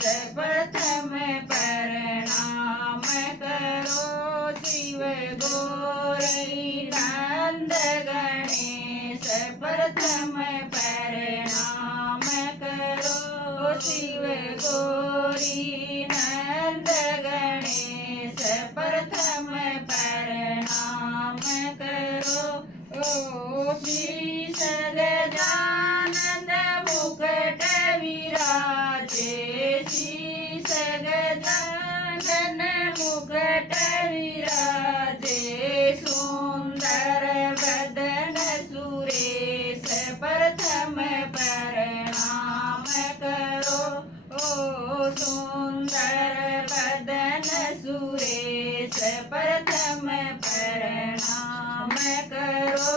प्रथम प्रणाम करो शिव गौरी नंद गणेश प्रथम प्रणाम करो शिव गौरी नंद गणेश प्रथम प्रणाम करो श्री सगजानंद मुकुट विराजे श्री सगजानन मुकुट विराजे सुंदर बदन सुरेश प्रथम प्रणाम करो सुंदर बदन सुरेश प्रथम प्रणाम करो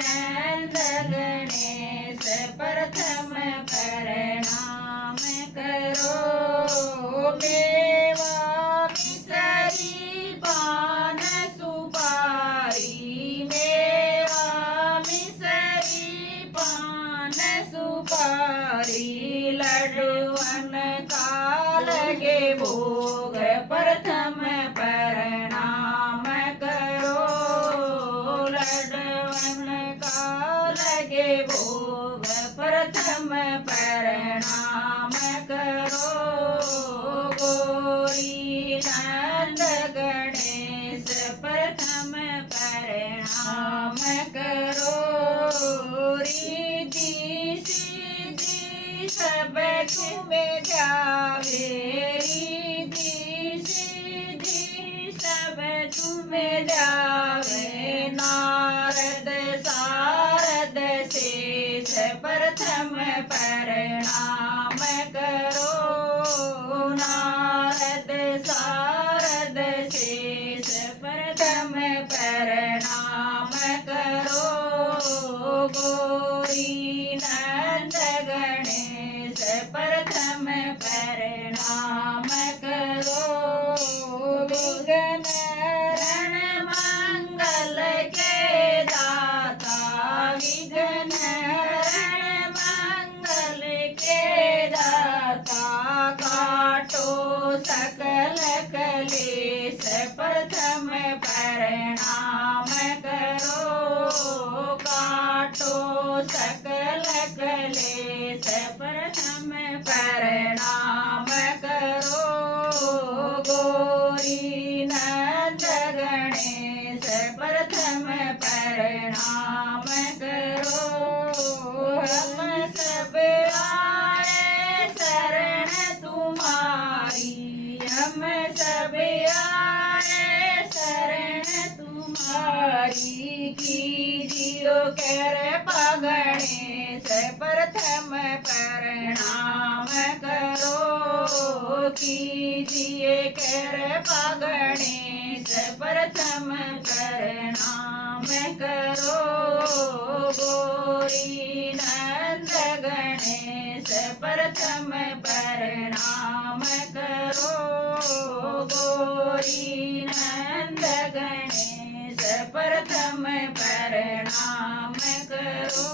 नंद गणेश प्रथम प्रणाम करो मेवा मिसरी पान सुपारी मेवा मिसरी पान सुपारी लड्डुअन का लगे भोग प्रथम प्रणाम करो लड्डुअन का लगे भोग प्रथम प्रणाम करो गौरी नंद गणेश प्रथम प्रणाम करो रिद्धि सिद्धि सब तुम्हें जावे रिद्धि सिद्धि सब तुम्हें जावे नारद सारद शेष प्रथम प्रणाम करो नारद सारद शेष प्रथम प्रणाम करो गौरी नंद गणेश प्रथम प्रणाम करो विघ्न रण मंगल के दाता विघ्न रण मंगल के दाता काटो सकल कलेश प्रथम प्रणाम करो काटो सकल कलेश प्रथम प्रणाम करो गौरी नंद गणेश प्रथम प्रणाम करो हम सब आए शरण तुम्हारी हम सब आए शरण तुम्हारी कीजियो कृपा गणेश प्रथम प्रणाम करो कीजिए कृपा गणेश प्रथम प्रणाम करो गौरी नंद गणेश प्रथम प्रणाम करो गौरी नंद गणेश प्रथम प्रणाम करो।